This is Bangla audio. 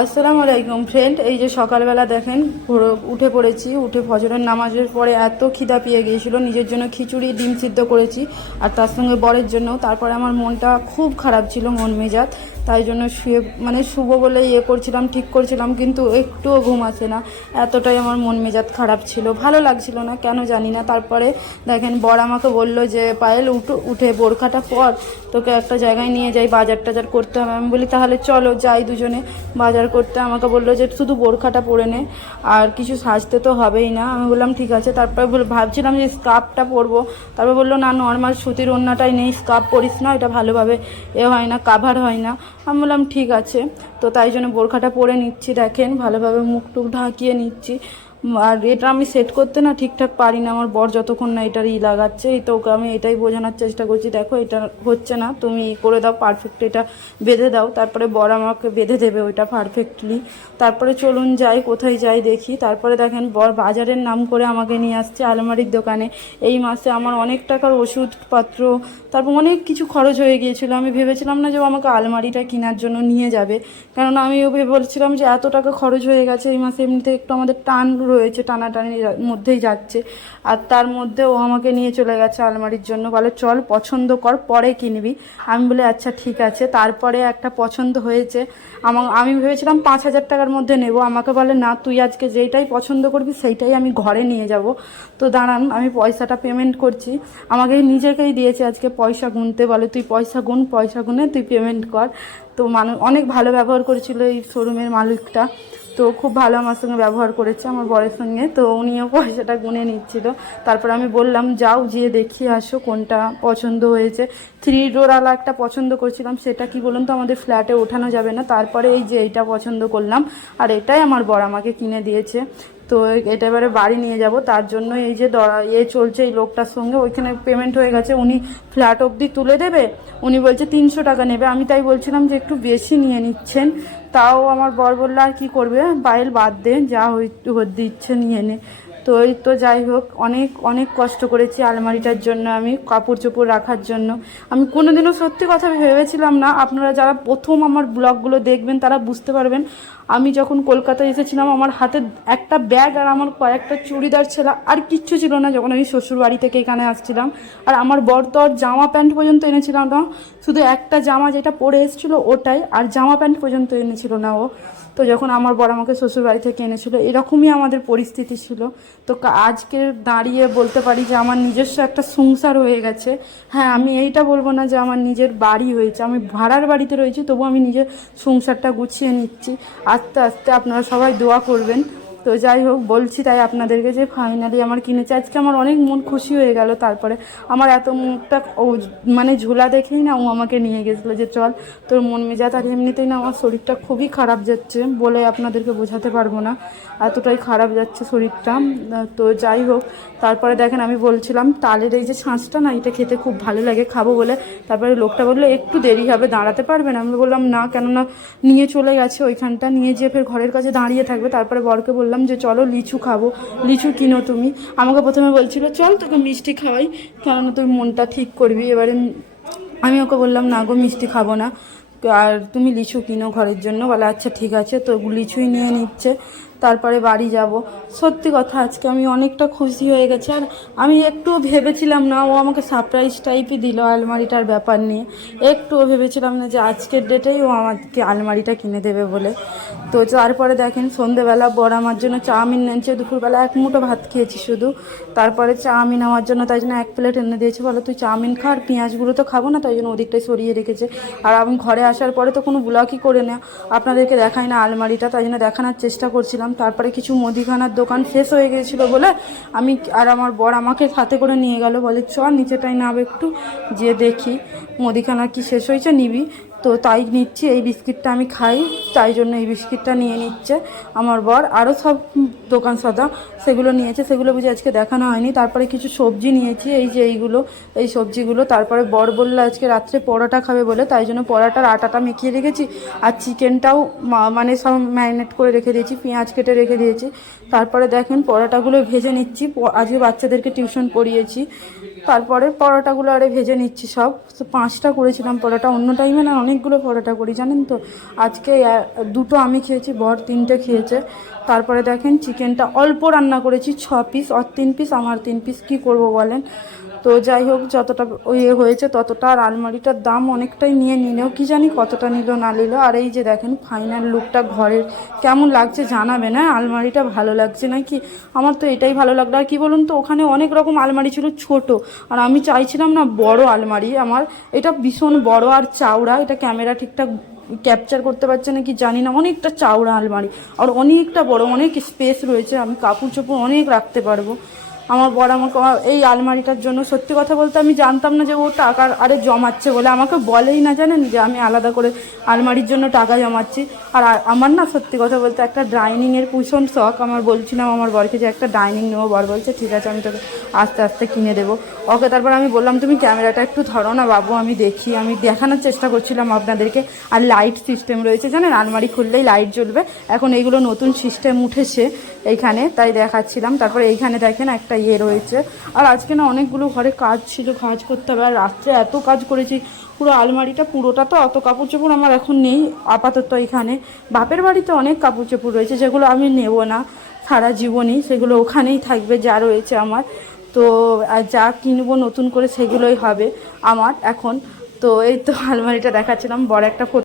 আসসালামু আলাইকুম ফ্রেন্ড এই যে সকালবেলা দেখেন উঠে পড়েছি, উঠে ফজরের নামাজের পরে এত খিদা পেয়ে গিয়েছিল, নিজের জন্য খিচুড়ি, ডিম সিদ্ধ করেছি, আর তার সঙ্গে বরের জন্য, তারপরে আমার মনটা খুব খারাপ ছিল, মন মেজাজ তাই জন্য শুয়ে মানে শুভ বলে ইয়ে করছিলাম, ঠিক করছিলাম, কিন্তু একটুও ঘুম আসে না। এতটাই আমার মন মেজাজ খারাপ ছিল। ভালো লাগছিল না, কেন জানি না। তারপরে দেখেন, বর আমাকে বলল যে, পায়েল, উঠো, উঠে বোরখাটা পর, তোকে একটা জায়গায় নিয়ে যাই, বাজার টাজার করতে হবে। আমি বলি, তাহলে চলো, যাই দুজনে বাজার করতে। আমাকে বলল যে, শুধু বোরখাটা পরে নে, আর কিছু সাজতে তো হবেই না। আমি বললাম, ঠিক আছে। তারপরে ভাবছিলাম যে, স্কার্ফটা পরবো। তারপর বলল, না নর্মাল সুতির ওড়নাটাই নেই, স্কার্ফ পরিস না, এটা ভালোভাবে এ হয় না কাভার হয় না। আমি বললাম, ঠিক আছে। তো তাই জন্য বোরখাটা পরে নিচ্ছি, দেখেন, ভালোভাবে মুখ টুক ঢাকিয়ে নিচ্ছি। আর এটা আমি সেট করতে না ঠিকঠাক পারি না। আমার বর যতক্ষণ না এটার ই লাগাচ্ছে, এই তো ওকে আমি এটাই বোঝানোর চেষ্টা করছি, দেখো, এটা হচ্ছে না, তুমি করে দাও পারফেক্ট এটা বেঁধে দাও। তারপরে বর আমাকে বেঁধে দেবে ওইটা পারফেক্টলি তারপরে চলুন যাই, কোথায় যাই দেখি। তারপরে দেখেন, বর বাজারের নাম করে আমাকে নিয়ে আসছে আলমারির দোকানে। এই মাসে আমার অনেক টাকার ওষুধপত্র, তারপর অনেক কিছু খরচ হয়ে গিয়েছিল। আমি ভেবেছিলাম না যে ও আমাকে আলমারিটা কেনার জন্য নিয়ে যাবে। কেননা আমিও ভেবে বলছিলাম যে, এত টাকা খরচ হয়ে গেছে, এই মাসে এমনিতে একটু আমাদের টান রয়েছে, টানাটানির মধ্যেই যাচ্ছে। আর তার মধ্যে ও আমাকে নিয়ে চলে গেছে আলমারির জন্য। বলে, চল, পছন্দ কর, পরে কিনবি। আমি বলে আচ্ছা ঠিক আছে। তারপরে একটা পছন্দ হয়েছে। আমার আমি ভেবেছিলাম পাঁচ হাজার টাকার মধ্যে নেব। আমাকে বলে, না, তুই আজকে যেইটাই পছন্দ করবি, সেইটাই আমি ঘরে নিয়ে যাব। তো দাঁড়ান, আমি পয়সাটা পেমেন্ট করছি। আমাকে নিজেকেই দিয়েছে আজকে পয়সা গুনতে। বলে, তুই পয়সা গুন, পয়সা গুনে তুই পেমেন্ট কর। তো মানুষ অনেক ভালো ব্যবহার করেছিল এই শোরুমের মালিকটা। তো খুব ভালো আমার সঙ্গে ব্যবহার করেছে আমার বরের সঙ্গে। তো উনিও পয়সাটা গুনে নিচ্ছিল। তারপর আমি বললাম, যাও যেয়ে দেখিয়ে আসো কোনটা পছন্দ হয়েছে। থ্রি ডোরওয়ালা একটা পছন্দ করছিলাম, সেটা কি বলুন তো? আমাদের ফ্ল্যাটে ওঠানো যাবে না। তারপরে এই যে এইটা পছন্দ করলাম, আর এটাই আমার বর আমাকে কিনে দিয়েছে। তো এটা এবারে বাড়ি নিয়ে যাব। তার জন্য এই যে দরা, এ চলছে এই লোকটার সঙ্গে। ওইখানে পেমেন্ট হয়ে গেছে। উনি ফ্ল্যাট অবধি তুলে দেবে। উনি বলছে তিনশো টাকা নেবে। আমি তাই বলছিলাম যে একটু বেশি নিয়ে নিচ্ছেন। তাও আমার বর বলল, আর কী করবে? বাইল বাদ দে। যা দিচ্ছে নিয়ে নে। তো এই তো যাই হোক, অনেক অনেক কষ্ট করেছি আলমারিটার জন্য আমি কাপড় চোপড় রাখার জন্য। আমি কোনোদিনও সত্যি কথা ভেবেছিলাম না। আপনারা যারা প্রথম আমার ব্লগগুলো দেখবেন, তারা বুঝতে পারবেন। আমি যখন কলকাতায় এসেছিলাম, আমার হাতে একটা ব্যাগ আর আমার কয়েকটা চুড়িদার ছিল, আর কিচ্ছু ছিল না যখন আমি শ্বশুর বাড়ি থেকে এখানে আসছিলাম। আর আমার বর তো আর জামা প্যান্ট পর্যন্ত এনেছিলাম না, শুধু একটা জামা যেটা পরে এসেছিল ওটাই, আর জামা প্যান্ট পর্যন্ত এনেছিল না ও। তো যখন আমার বড় আমাকে শ্বশুর বাড়ি থেকে এনেছিল, এরকমই আমাদের পরিস্থিতি ছিল। তো আজকে দাঁড়িয়ে বলতে পারি যে আমার নিজস্ব একটা সংসার হয়ে গেছে। হ্যাঁ আমি এইটা বলব না যে আমার নিজের বাড়ি হয়েছে, আমি ভাড়ার বাড়িতে রয়েছি তবু আমি নিজের সংসারটা গুছিয়ে নিচ্ছি। আস্তে আস্তে আপনারা সবাই দোয়া করবেন। তো যাই হোক, বলছি তাই আপনাদেরকে যে ফাইনালি আমার কিনেছে। আজকে আমার অনেক মন খুশি হয়ে গেল, তারপরে আমার এত মুখটা ও মানে ঝোলা দেখেই না ও আমাকে নিয়ে গেছিল যে চল, তোর মন মেজাজ আর এমনিতেই না আমার শরীরটা খুবই খারাপ যাচ্ছে বলে আপনাদেরকে বোঝাতে পারব না। এতটাই খারাপ যাচ্ছে শরীরটা। তো যাই হোক, তারপরে দেখেন আমি বলছিলাম, তালের এই যে ছাঁচটা না, এটা খেতে খুব ভালো লাগে, খাব বলে। তারপরে লোকটা বলল, একটু দেরি হবে, দাঁড়াতে পারবেন আমি বললাম, না, কেননা নিয়ে চলে গেছে ওইখানটা, নিয়ে যেয়ে ফের ঘরের কাছে দাঁড়িয়ে থাকবে। তারপরে বরকে বললাম যে চলো লিচু খাব। লিচু কিনো তুমি। আমাকে প্রথমে বলছিল, চল তোকে মিষ্টি খাওয়াই, কেননা তুই মনটা ঠিক করবি। এবারে আমি ওকে বললাম, না গো, মিষ্টি খাব না। আর তুমি লিচু কিনো ঘরের জন্য। বলে আচ্ছা ঠিক আছে। তো লিচুই নিয়ে নিচ্ছে। তারপরে বাড়ি যাব। সত্যি কথা, আজকে আমি অনেকটা খুশি হয়ে গেছি। আর আমি একটুও ভেবেছিলাম না, ও আমাকে সারপ্রাইজ টাইপই দিল আলমারিটার ব্যাপার নিয়ে। একটুও ভেবেছিলাম না যে আজকের ডেটেই ও আমাকে আলমারিটা কিনে দেবে বলে। তো তারপরে দেখেন সন্ধেবেলা বর আমার জন্য চাউমিন এনেছে, দুপুরবেলা এক মুঠো ভাত খেয়েছি শুধু। তারপরে চাউমিন আমার জন্য, তাই জন্য এক প্লেট এনে দিয়েছে। বলো, তুই চাউমিন খা, আর পেঁয়াজগুলো তো খাব না, তাই জন্য ওদিকটাই সরিয়ে রেখেছে। আর আমি ঘরে আসার পরে তো কোনো ব্লগই করে না। আপনাদেরকে দেখাই না আলমারিটা, তাই জন্য দেখানোর চেষ্টা করছিলাম। তারপরে কিছু মুদিখানার দোকান শেষ হয়ে গিয়েছিল বলে আমি আর আমার বর আমাকে সাথে করে নিয়ে গেল। বলে চ নিচেটাই নাব একটু যে দেখি মুদিখানা কি শেষ হয়েছে, নিবি। তো তাই নিচ্ছি, এই বিস্কিটটা আমি খাই, তাই জন্য এই বিস্কিটটা নিয়ে নিচ্ছে। আমার বর আরও সব দোকান সাদা সেগুলো নিয়েছে, সেগুলো বুঝে আজকে দেখানো হয়নি। তারপরে কিছু সবজি নিয়েছি, এই যে এইগুলো, এই সবজিগুলো। তারপরে বর বলল আজকে রাত্রে পরোটা খাবে বলে, তাই জন্য পরোটার আটাটা মেখিয়ে রেখেছি। আর চিকেনটাও মানে সব ম্যারিনেট করে রেখে দিয়েছি, পেঁয়াজ কেটে রেখে দিয়েছি। তারপরে দেখেন পরোটাগুলো ভেজে নিচ্ছি আজকে বাচ্চাদেরকে টিউশন পড়িয়েছি তারপরে পরোটাগুলো আরে ভেজে নিচ্ছি সব। তো পাঁচটা করেছিলাম পরোটা, অন্য টাইমে না অনেকগুলো পরোটা করি, জানেন তো? আজকে দুটো আমি খেয়েছি, বর তিনটে খেয়েছে। তারপরে দেখেন চিকেনটা অল্প রান্না করেছি, ছ পিস অর তিন পিস আমার তিন পিস কি করব বলেন? তো যাই হোক, যতটা ইয়ে হয়েছে ততটা আর আলমারিটার দাম অনেকটাই নিয়ে নিলেও কি জানি কতটা নিল না নিল। আর এই যে দেখেন ফাইনাল লুকটা ঘরের কেমন লাগছে জানাবে না আলমারিটা ভালো লাগছে নাকি? আমার তো এটাই ভালো লাগল। আর কি বলুন তো, ওখানে অনেক রকম আলমারি ছিল, ছোট। আর আমি চাইছিলাম না বড় আলমারি আমার। এটা ভীষণ বড় আর চাওড়া। এটা ক্যামেরা ঠিকঠাক ক্যাপচার করতে পারছে না কি জানি না। অনেকটা চাওড়া আলমারি। আর অনেকটা বড়, অনেক স্পেস রয়েছে। আমি কাপড় চোপড় অনেক রাখতে পারব। আমার বড় আমাকে এই আলমারিটার জন্য সত্যি কথা বলতে আমি জানতাম না যে ও টাকার আরে জমাচ্ছে বলে। আমাকে বলেই না জানেন যে আমি আলাদা করে আলমারির জন্য টাকা জমাচ্ছি। আর আমার না সত্যি কথা বলতে একটা ডাইনিংয়ের ভীষণ শখ। আমার বলছিলাম আমার বরকে যে একটা ডাইনিং নেব। বর বলছে, ঠিক আছে, আমি তোকে আস্তে আস্তে কিনে দেবো। ওকে তারপর আমি বললাম, তুমি ক্যামেরাটা একটু ধরো না বাবু, আমি দেখি। আমি দেখানোর চেষ্টা করছিলাম আপনাদেরকে। আর লাইট সিস্টেম রয়েছে জানেন, আলমারি খুললেই লাইট জ্বলবে। এখন এইগুলো নতুন সিস্টেম উঠেছে। এইখানে, তাই দেখাচ্ছিলাম। তারপরে এইখানে দেখেন একটা ইয়ে রয়েছে। আর আজকে না অনেকগুলো ঘরে কাজ ছিল, কাজ করতে হবে। আর রাত্রে এত কাজ করেছি, পুরো আলমারিটা, পুরোটা তো অত কাপড় চোপড় আমার এখন নেই, আপাতত এখানে বাপের বাড়িতে অনেক কাপড় চোপড় রয়েছে, যেগুলো আমি নেব না সারা জীবনই। সেগুলো ওখানেই থাকবে, যা রয়েছে আমার। তো যা কিনবো নতুন করে সেগুলোই হবে আমার এখন। তো, এই তো আলমারিটা দেখাচ্ছিলাম, বড় একটা